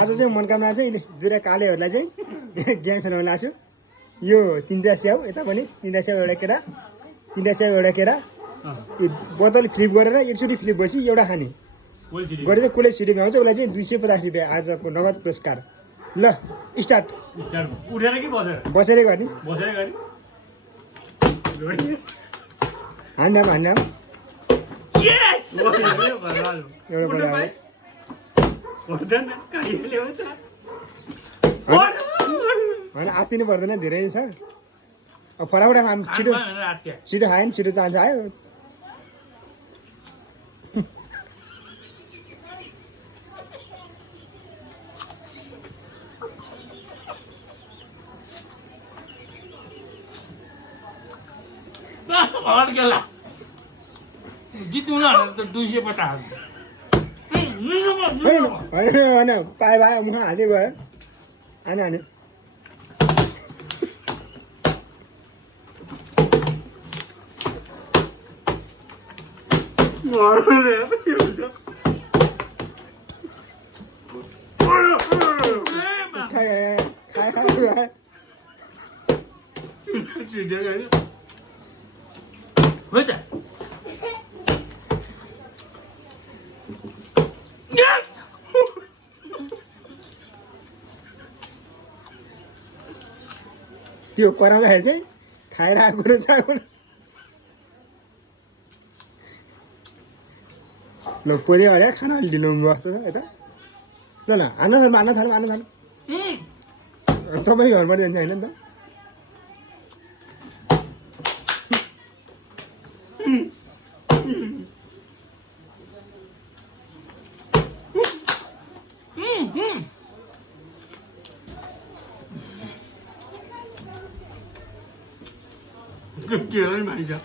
आज चाहिँ मनकामना चाहिँ दुईवटा कालेहरूलाई चाहिँ गेम खेलाउन लाग्छु यो तिनवटा स्याउ यता पनि तिनवटा स्याउ एउटा केरा यो बोतल फ्लिप गरेर एकचोटि फ्लिप भएपछि एउटा खाने गरेर चाहिँ कसले छिटो भ्याउँछ उसलाई चाहिँ 250 रुपियाँ आजको नगद पुरस्कार ल स्टार्ट उठेर कि बसेरै गर्ने हान्डाम एउटा होइन आत्तिनु पर्दैन धेरै छ अब फटाफट छिटो छिटो खायो नि छिटो चान्स आयो जित्नु त 250 होइन पाए मुख हाल्दै गयो हाने त्यो कराउँदाखेरि चाहिँ खाएर आएको रहेछ ल पऱ्यो अरे खाना अलि ढिलो बस्छ यता ल हान्न थाल्नु तपाईँ घरबाट जान्छ होइन नि त Kecil aja.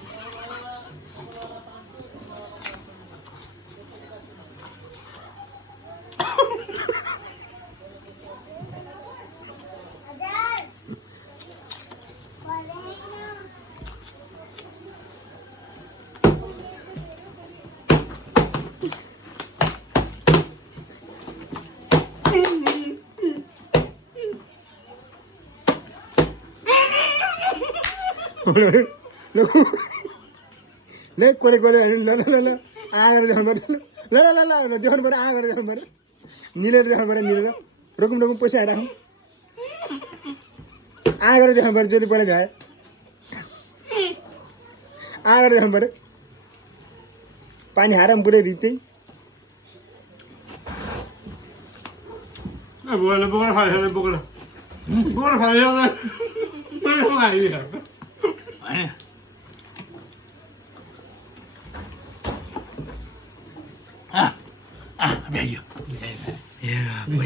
ल कोले ल आएर देखाउनु पर्यो ल देखाउनु पर्यो आएर देखाउनु पर्यो निलेर देखाउनु पर्यो निलेर रोकुम पैसा राखौँ आएर देखाउनु पर्यो जति पहिला भ्याए आएर देखाउनु पर्यो पानी हारम पुरै रित्तै Bello. Ya, pues.